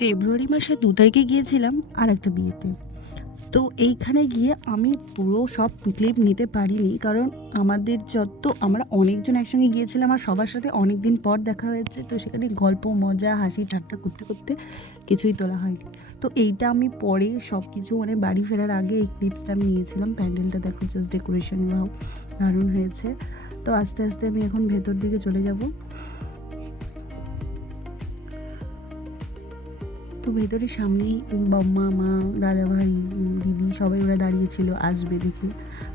ফেব্রুয়ারি মাসের ২ তারিখে গিয়েছিলাম আরেকটা বিয়েতে। তো এইখানে গিয়ে আমি পুরো সব ক্লিপ নিতে পারিনি, কারণ আমরা অনেকজন একসঙ্গে গিয়েছিলাম আর সবার সাথে অনেক দিন পর দেখা হয়েছে। তো সেখানে গল্প, মজা, হাসি ঠাট্টা করতে করতে কিছুই তোলা হয়নি। তো এইটা আমি পরে সব কিছু বাড়ি ফেরার আগে এই ক্লিপসটা আমি নিয়েছিলাম। প্যান্ডেলটা দেখো, জাস্ট ডেকোরেশন দারুণ হয়েছে। তো আস্তে আস্তে আমি এখন ভেতর দিকে চলে যাব। তো ভেতরে সামনেই বাবা মা, দাদাভাই, দিদি সবাই ওরা দাঁড়িয়েছিল, আসবে দেখে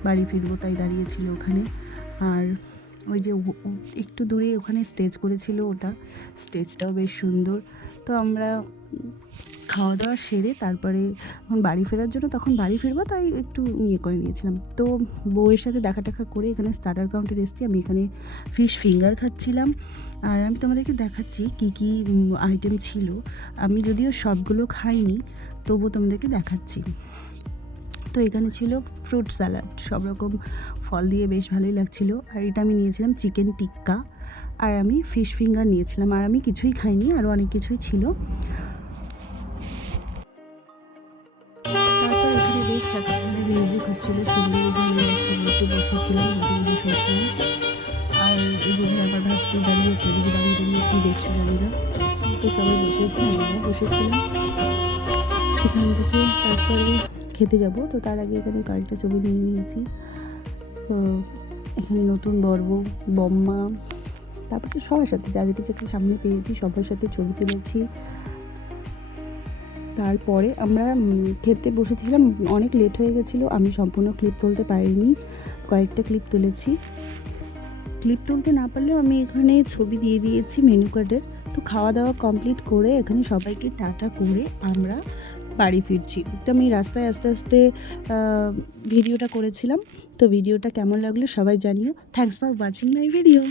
বাড়ি ফিরবো তাই দাঁড়িয়েছিল ওখানে। আর ওই যে একটু দূরে ওখানে স্টেজ করেছিল, ওটা স্টেজটাও বেশ সুন্দর। তো আমরা খাওয়া দাওয়া সেরে তারপরে এখন বাড়ি ফেরার জন্য, তখন বাড়ি ফিরবো তাই একটু করে নিয়েছিলাম। তো বউয়ের সাথে দেখা টাকা করে এখানে স্টার্টার কাউন্টারে এসেছি। আমি এখানে ফিশ ফিঙ্গার খাচ্ছিলাম আর আমি তোমাদেরকে দেখাচ্ছি কী কী আইটেম ছিল। আমি যদিও সবগুলো খাইনি, তবুও তোমাদেরকে দেখাচ্ছি। তো এখানে ছিল ফ্রুট স্যালাড, সব রকম ফল দিয়ে বেশ ভালোই লাগছিল। আর এটা আমি নিয়েছিলাম চিকেন টিক্কা, আর আমি ফিশ ফিঙ্গার নিয়েছিলাম। আর আমি কিছুই খাইনি, আরও অনেক কিছুই ছিল। তারপর এখানে বেশ সাকসেসফুলি মিউজিক হচ্ছিলো, সুন্দর ভালো লাগছিল। একটু বসেছিলাম, বসে শুনছিলাম। আর এই যেখানে আমার ভাস্তি দাঁড়িয়েছে, এদিকে দাঁড়িয়ে দাঁড়িয়ে কী দেখছে জানি না। তো সবাই বসেছে, আমিও বসেছিলাম। এখান থেকে তারপরে খেতে যাব। তো তার আগে এখানে কয়েকটা ছবি নিয়ে নিয়েছি। তো এখানে নতুন বড়বউ, বম্মা, তারপরে সবার সাথে যাদেরকে যাকে সামনে পেয়েছি সবার সাথে ছবি তুলেছি। তারপরে আমরা খেতে বসেছিলাম, অনেক লেট হয়ে গেছিলো, আমি সম্পূর্ণ ক্লিপ তুলতে পারিনি, কয়েকটা ক্লিপ তুলেছি। ক্লিপ তুলতে না পারলেও আমি এখানে ছবি দিয়ে দিয়েছি মেনু কার্ডের। তো খাওয়া দাওয়া কমপ্লিট করে এখানে সবাইকে টাটা করে আমরা বাড়ি ফিরছি। তো আমি রাস্তায় আস্তে আস্তে ভিডিওটা করেছিলাম। তো ভিডিওটা কেমন লাগলো সবাই জানিও। Thanks for watching my video.